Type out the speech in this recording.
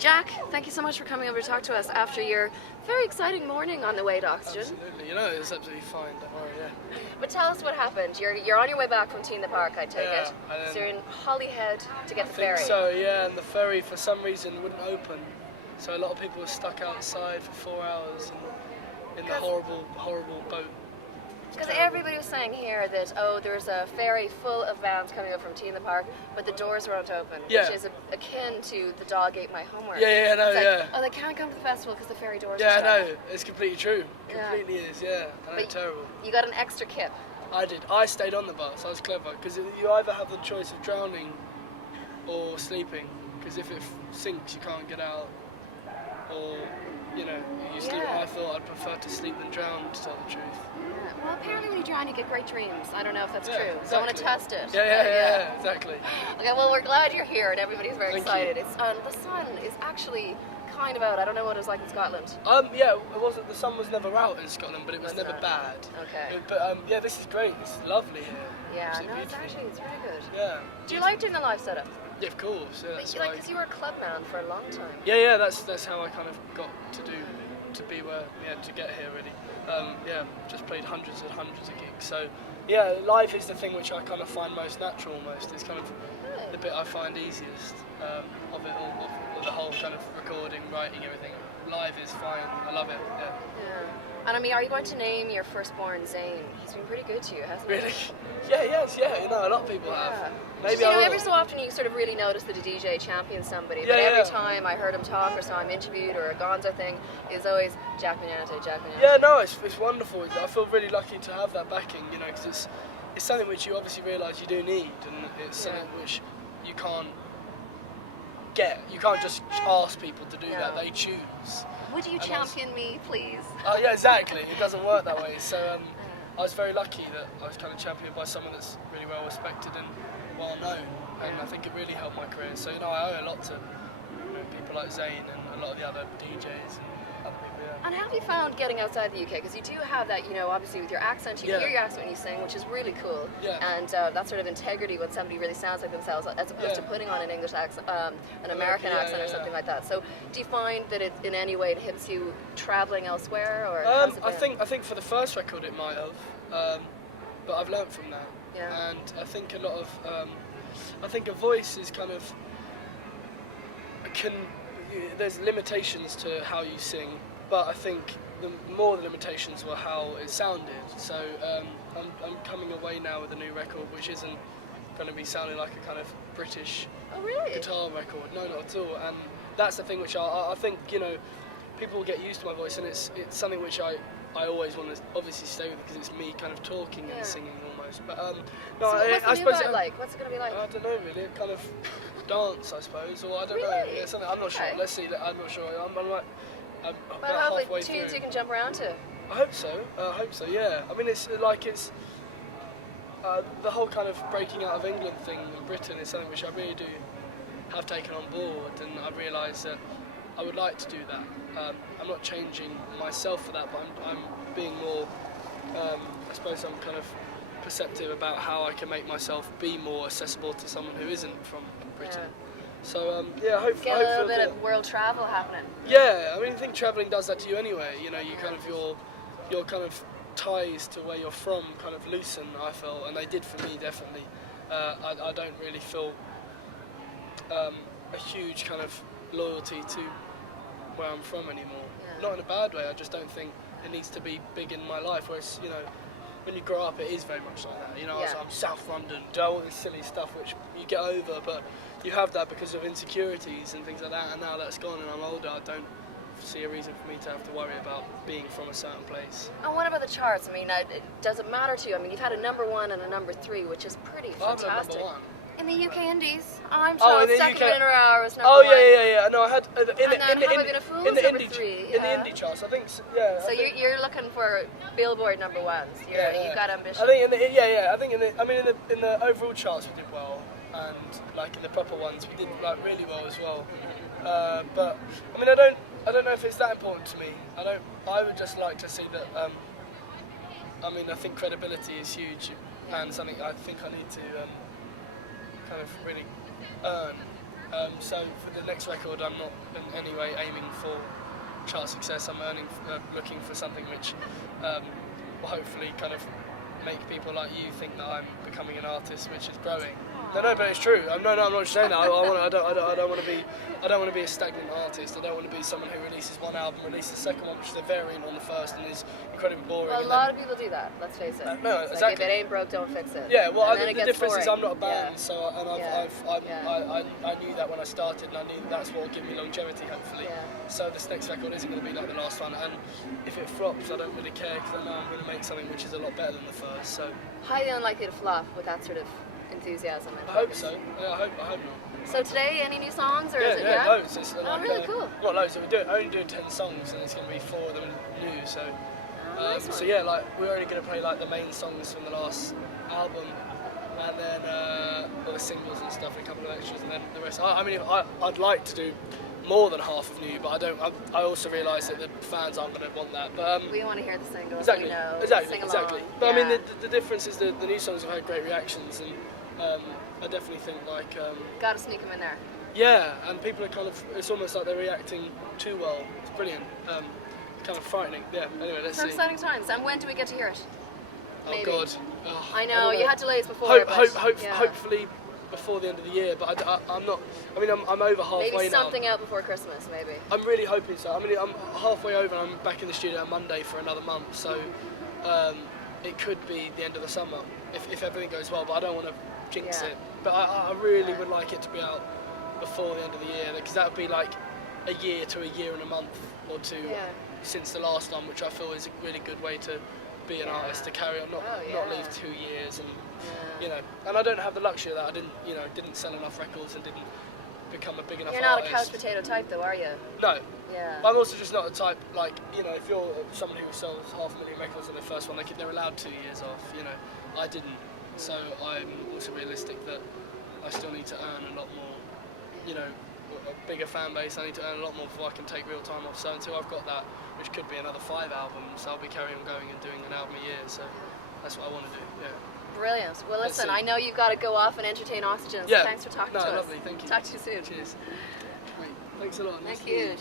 Jack, thank you so much for coming over to talk to us after your very exciting morning on the way to Oxegen. Absolutely, you know, it's absolutely fine, don't worry, yeah. But tell us what happened. You're on your way back from Tea in the Park, I take it. So you're in Holyhead to get the ferry. I think so, yeah, and the ferry for some reason wouldn't open. So a lot of people were stuck outside for 4 hours in the horrible, horrible boat. Because everybody was saying here that, oh, there's a ferry full of vans coming up from Tea in the Park, but the doors weren't open, which is akin to the dog ate my homework. Yeah, no, like, oh, they can't come to the festival because the ferry doors are shut. Yeah, no, it's completely true. Completely is, yeah. I know, terrible. You got an extra kip. I did. I stayed on the bus. I was clever, because you either have the choice of drowning or sleeping, because if it sinks, you can't get out, or, you know, you sleep. I thought I'd prefer to sleep than drown, to tell the truth. Yeah. Well, apparently when you drown, you get great dreams. I don't know if that's true. Exactly. So I want to test it. Yeah, exactly. Okay, well, we're glad you're here, and everybody's very excited. You. It's the sun is actually kind of out. I don't know what it was like in Scotland. Yeah, it wasn't. The sun was never out in Scotland, but it was never bad. Okay. But yeah, this is great. This is lovely here. Yeah, no, it's really good. Yeah. Do you like doing the live setup? Yeah, of course. Yeah, that's because you were a club man for a long time. Yeah, that's how I kind of got to be where, to get here really. Just played hundreds and hundreds of gigs. So yeah, live is the thing which I kind of find most natural almost. It's kind of the bit I find easiest of it all, of the whole kind of recording, writing, everything. Live is fine. I love it. Yeah. And I mean, are you going to name your firstborn Zane? He's been pretty good to you, hasn't he? Really? Yeah. You know, a lot of people have. Maybe every so often you sort of really notice that a DJ champions somebody, but every time I heard him talk or saw him interviewed or a Gonzo thing, it's always Jack Penate. Yeah, no, it's wonderful. I feel really lucky to have that backing, you know, because it's something which you obviously realise you do need, and it's something which you can't get. You can't just ask people to do that, they choose. Would you champion me, please? Oh, yeah, exactly. It doesn't work that way. So I was very lucky that I was kind of championed by someone that's really well respected and well known, and I think it really helped my career. So, you know, I owe a lot to people like Zane and a lot of the other DJs and other people. Yeah. And how have you found getting outside the UK? Because you do have that, you know, obviously with your accent, you hear your accent when you sing, which is really cool. Yeah. And that sort of integrity when somebody really sounds like themselves, as opposed to putting on an English accent, an American accent or something like that. So, do you find that it in any way inhibits you traveling elsewhere, or? I think for the first record it might have, but I've learnt from that. Yeah. And I think a lot of, I think a voice is kind of there's limitations to how you sing. But I think the limitations were how it sounded. So I'm coming away now with a new record, which isn't going to be sounding like a kind of British guitar record. No, not at all. And that's the thing which I think, you know, people will get used to my voice, and it's something which I always want to obviously stay with, because it's me kind of talking and singing almost. But no, so I suppose like? What's it going to be like? I don't know really. Kind of dance, I suppose, or I don't know. Yeah, something. I'm not sure. Let's see. I'm not sure. I'm like. About halfway tunes you can jump around to. I hope so. Yeah. I mean, it's the whole kind of breaking out of England thing in Britain is something which I really do have taken on board, and I realise that I would like to do that. I'm not changing myself for that, but I'm being more. I suppose I'm kind of perceptive about how I can make myself be more accessible to someone who isn't from Britain. Yeah. So hopefully get a little bit of world travel happening. Yeah, I mean, I think travelling does that to you anyway. You know, you kind of your kind of ties to where you're from kind of loosen. I feel, and they did for me definitely. I don't really feel a huge kind of loyalty to where I'm from anymore. Yeah. Not in a bad way. I just don't think it needs to be big in my life. Whereas, you know, when you grow up, it is very much like that. You know, I'm South London, do all this silly stuff which you get over, but you have that because of insecurities and things like that, and now that's gone and I'm older, I don't see a reason for me to have to worry about being from a certain place. And what about the charts? I mean, does it matter to you? I mean, you've had a #1 and a #3, which is pretty fantastic. I've #1. In the UK Indies. I'm second in a row was #1. Oh yeah. No, I had in the indie charts. I think So you're looking for Billboard #1s. You've got ambition. I think in the overall charts we did well, and like in the proper ones we did like really well as well. But I mean, I don't know if it's that important to me. I would just like to see that. I think credibility is huge, and something I think I need to kind of really earn So for the next record, I'm not in any way aiming for chart success. I'm looking for something which will hopefully kind of make people like you think that I'm becoming an artist which is growing. No, but it's true. I'm not just saying that. I don't want to be a stagnant artist. I don't want to be someone who releases one album, releases the second one, which is a variant on the first, and is incredibly boring. Well, a lot of people do that. Let's face it. No, it's exactly. like if it ain't broke, don't fix it. Yeah, well, the difference boring. is I'm not a band, Yeah. so I knew that when I started, and I knew that's what would give me longevity, hopefully. Yeah. So this next record isn't going to be like the last one, and if it flops, I don't really care because I know I'm going to make something which is a lot better than the first. So Highly unlikely to flop with that sort of enthusiasm. And I hope focus. so. Yeah, I hope not. So today, any new songs or Yeah, is it? yeah, loads. It's really cool. Not loads. We're only doing 10 songs, and it's going to be 4 of them new. So, Nice one. so yeah, like we're only going to play like the main songs from the last album, and then all the singles and stuff, and a couple of extras, and then the rest. I'd like to do more than half of new, but I don't. I also realise that the fans aren't going to want that. But we want to hear the singles. exactly, we know, exactly. sing along. But yeah. I mean, the difference is the new songs have had great reactions, and I definitely think like. Got to sneak them in there. Yeah, and people are kind of, it's almost like they're reacting too well. It's brilliant. Kind of frightening. Yeah, anyway, let's So see. exciting times. And when do we get to hear it? Oh, Maybe. God. Oh, I know, don't you had delays before. Yeah. Hopefully before the end of the year, but I'm not, I'm over halfway Maybe now. something out before Christmas, maybe. I'm really hoping so. I'm halfway over and I'm back in the studio on Monday for another month, so it could be the end of the summer if everything goes well, but I don't want to jinx it. But I really would like it to be out before the end of the year, because that would be like a year to a year and a month or two since the last one, which I feel is a really good way to be an artist, to carry on, not leave 2 years, and you know. And I don't have the luxury of that. I didn't sell enough records and didn't become a big enough You're not artist. a couch potato type, though, are you? No. Yeah. I'm also just not a type, like, if you're someone who sells 500,000 records on their first one, they're allowed 2 years off, I didn't. So I'm also realistic that I still need to earn a lot more, a bigger fan base. I need to earn a lot more before I can take real time off. So until I've got that, which could be another 5 albums, I'll be carrying on going and doing an album a year. So that's what I want to do, yeah. Brilliant. Well, Let's listen, see. I know you've got to go off and entertain Oxegen, so Yeah. thanks for talking to us. Lovely, thank you. Talk to you soon. Cheers. Great. Thanks a lot. Nice Thank to meet you. Cheers.